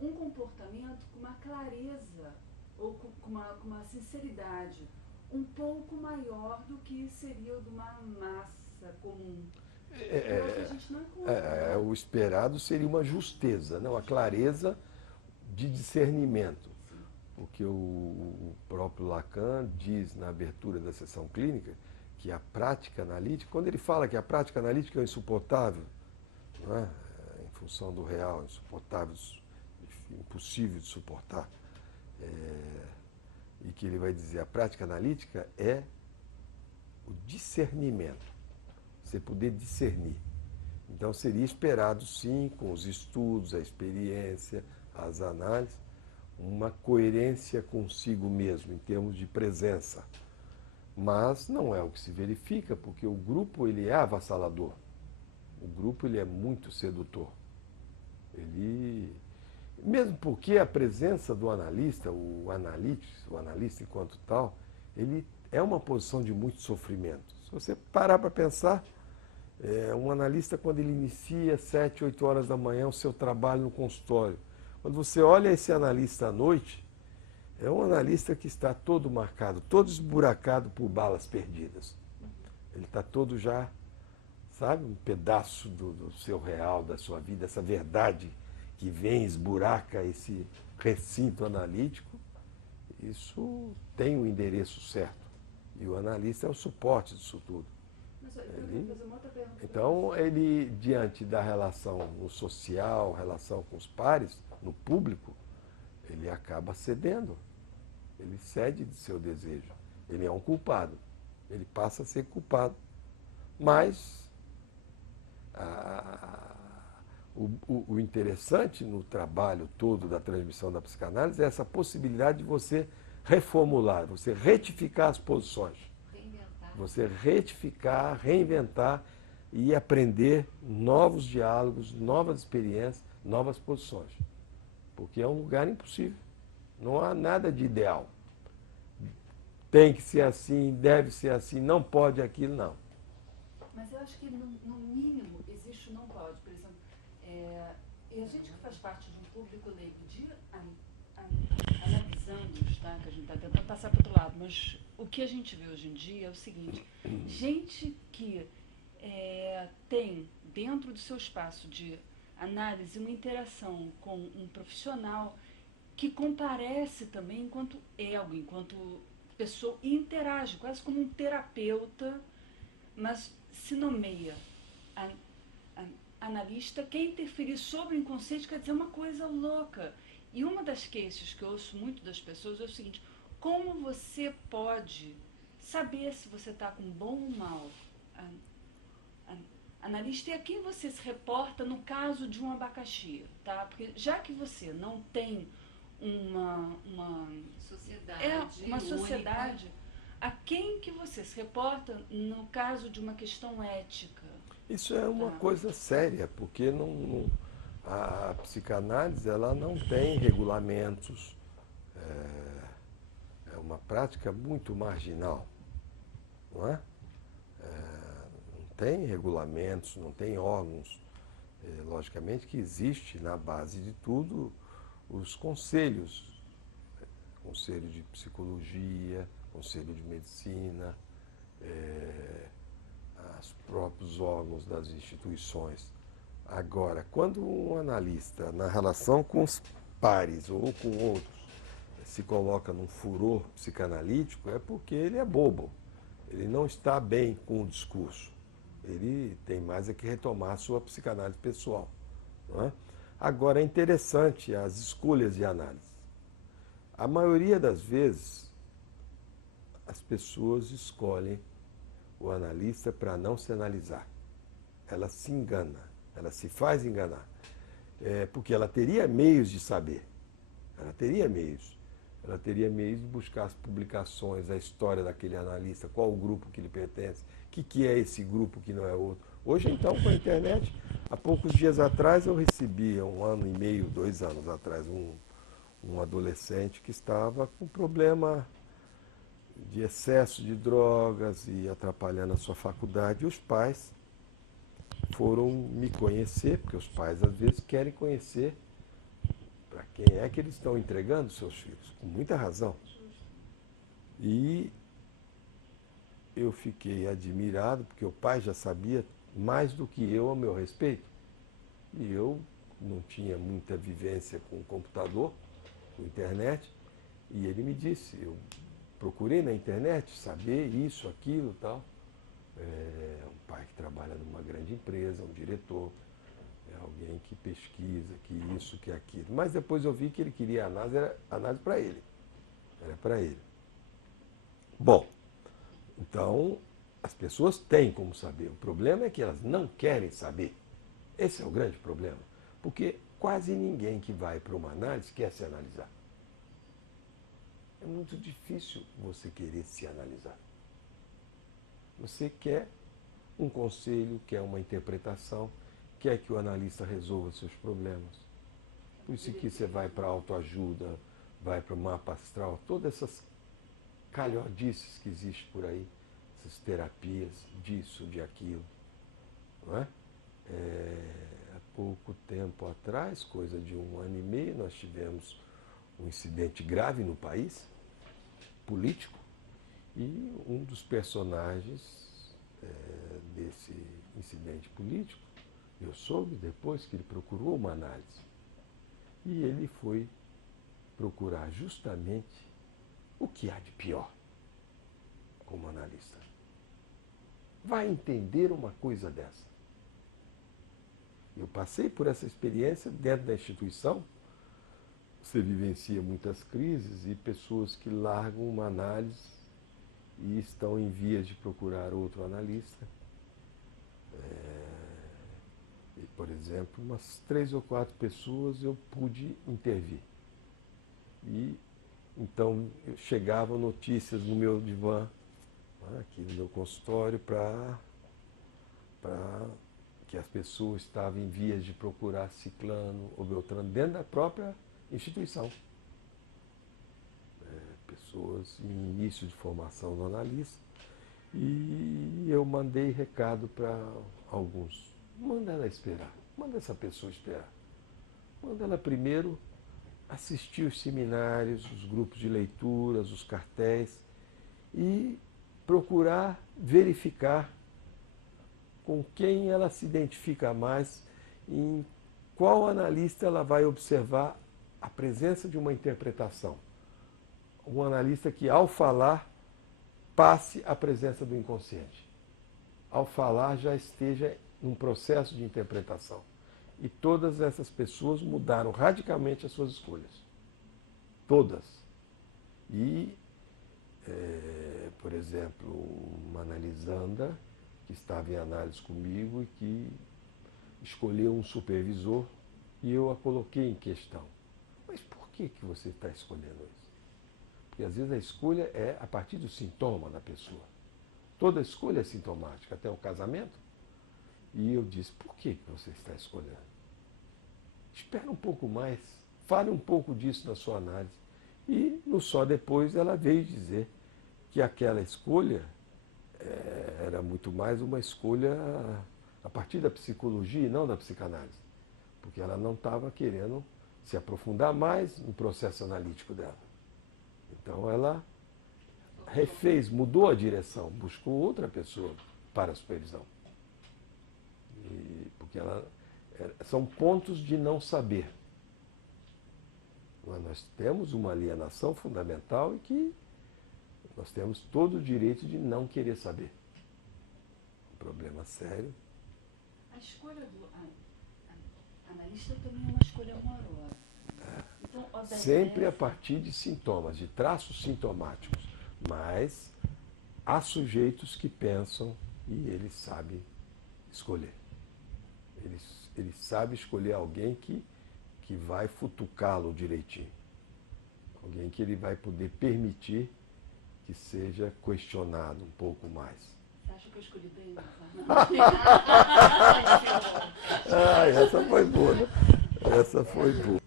um comportamento com uma clareza ou com uma sinceridade um pouco maior do que seria o de uma massa comum. Que é o que a gente não encontra, né? O esperado seria uma justeza, não, a clareza de discernimento. Sim. Porque o próprio Lacan diz na abertura da sessão clínica que a prática analítica, quando ele fala que a prática analítica é insuportável, não é? Em função do real, insuportável, impossível de suportar, e que ele vai dizer a prática analítica é o discernimento, você poder discernir. Então seria esperado sim, com os estudos, a experiência, as análises, uma coerência consigo mesmo, em termos de presença. Mas não é o que se verifica, porque o grupo ele é avassalador. O grupo ele é muito sedutor. Ele, mesmo porque a presença do analista, o analista enquanto tal, ele é uma posição de muito sofrimento. Se você parar para pensar, um analista quando ele inicia 7, 8 horas da manhã o seu trabalho no consultório, quando você olha esse analista à noite, é um analista que está todo marcado, todo esburacado por balas perdidas. Ele está todo já, sabe, um pedaço do seu real, da sua vida, essa verdade que vem, esburaca esse recinto analítico. Isso tem o endereço certo. E o analista é o suporte disso tudo. Mas eu vou fazer uma outra pergunta para Então, você. ele, diante da relação no social, relação com os pares, no público, ele acaba cedendo. Ele cede de seu desejo. Ele é um culpado. Ele passa a ser culpado. Mas o interessante no trabalho todo da transmissão da psicanálise é essa possibilidade de você reformular, você retificar as posições. Reinventar. Você retificar, reinventar e aprender novos diálogos, novas experiências, novas posições. Porque é um lugar impossível. Não há nada de ideal. Tem que ser assim, deve ser assim, não pode aquilo, não. Mas eu acho que, no mínimo, existe o não pode. Por exemplo, e a gente que faz parte de um público leigo, analisando, tá? Que a gente está tentando passar para o outro lado, mas o que a gente vê hoje em dia é o seguinte: gente que tem, dentro do seu espaço de análise, uma interação com um profissional que comparece também enquanto ego, enquanto pessoa, e interage quase como um terapeuta, mas se nomeia a, a, analista, quer interferir sobre o inconsciente, quer dizer uma coisa louca. E uma das queixas que eu ouço muito das pessoas é o seguinte: como você pode saber se você está com bom ou mal analista, e a quem você se reporta no caso de um abacaxi, tá? Porque já que você não tem uma uma sociedade, a quem que você se reporta no caso de uma questão ética? Isso é uma Tá? coisa séria, porque a psicanálise ela não tem regulamentos, é uma prática muito marginal, não é? Não tem regulamentos, não tem órgãos. Logicamente que existe na base de tudo os conselhos, conselho de psicologia, conselho de medicina, os próprios órgãos das instituições. Agora, quando um analista, na relação com os pares ou com outros, se coloca num furor psicanalítico, é porque ele é bobo. Ele não está bem com o discurso. Ele tem mais é que retomar a sua psicanálise pessoal. Não é? Agora, é interessante as escolhas de análise. A maioria das vezes, as pessoas escolhem o analista para não se analisar. Ela se engana, ela se faz enganar. Porque ela teria meios de saber. Ela teria meios. Ela teria meios de buscar as publicações, a história daquele analista, qual o grupo que ele pertence, o que é esse grupo que não é outro. Hoje, então, com a internet, há poucos dias atrás eu recebi, 1 ano e meio, 2 anos atrás, um adolescente que estava com problema de excesso de drogas e atrapalhando a sua faculdade. E os pais foram me conhecer, porque os pais às vezes querem conhecer para Quem é que eles estão entregando seus filhos? Com muita razão. E eu fiquei admirado, porque o pai já sabia mais do que eu a meu respeito. E eu não tinha muita vivência com o computador, com a internet, e ele me disse, eu procurei na internet saber isso, aquilo e tal. É um pai que trabalha numa grande empresa, um diretor, é alguém que pesquisa, que isso, que aquilo. Mas depois eu vi que ele queria análise, era análise para ele. Era para ele. Bom, então as pessoas têm como saber. O problema é que elas não querem saber. Esse é o grande problema. Porque quase ninguém que vai para uma análise quer se analisar. É muito difícil você querer se analisar. Você quer um conselho, quer uma interpretação, quer que o analista resolva seus problemas. Por isso que você vai para a autoajuda, vai para o mapa astral, todas essas calhordices que existem por aí, essas terapias disso, de aquilo. Não é? Há pouco tempo atrás, coisa de 1 ano e meio, nós tivemos um incidente grave no país, político, e um dos personagens desse incidente político, eu soube depois que ele procurou uma análise. E ele foi procurar justamente o que há de pior como analista. Vai entender uma coisa dessa. Eu passei por essa experiência dentro da instituição. Você vivencia muitas crises e pessoas que largam uma análise e estão em vias de procurar outro analista. E, por exemplo, umas 3 ou 4 pessoas eu pude intervir. E então chegavam notícias no meu divã, aqui no meu consultório, para que as pessoas estavam em vias de procurar ciclano ou beltrano dentro da própria instituição. Pessoas em início de formação do analista. E eu mandei recado para alguns. Manda ela esperar, manda essa pessoa esperar. Manda ela primeiro assistir os seminários, os grupos de leituras, os cartéis e procurar verificar com quem ela se identifica mais, em qual analista ela vai observar a presença de uma interpretação. Um analista que, ao falar, passe a presença do inconsciente. Ao falar, já esteja num processo de interpretação. E todas essas pessoas mudaram radicalmente as suas escolhas. Todas. E, por exemplo, uma analisanda que estava em análise comigo e que escolheu um supervisor e eu a coloquei em questão. Mas por que você está escolhendo isso? Porque às vezes a escolha é a partir do sintoma da pessoa. Toda escolha é sintomática, até o casamento. E eu disse, por que você está escolhendo? Espera um pouco mais, fale um pouco disso na sua análise. E no só depois ela veio dizer que aquela escolha era muito mais uma escolha a partir da psicologia e não da psicanálise. Porque ela não estava querendo se aprofundar mais no processo analítico dela. Então ela refez, mudou a direção, buscou outra pessoa para a supervisão. Porque são pontos de não saber. Mas nós temos uma alienação fundamental e que nós temos todo o direito de não querer saber. Um problema sério. A escolha do analista também é uma escolha amorosa. Então, sempre a partir de sintomas, de traços sintomáticos. Mas há sujeitos que pensam e ele sabe escolher. Ele sabe escolher alguém que vai futucá-lo direitinho. Alguém que ele vai poder permitir que seja questionado um pouco mais. Você acha que eu escolhi bem? Essa foi boa, né? Essa foi boa.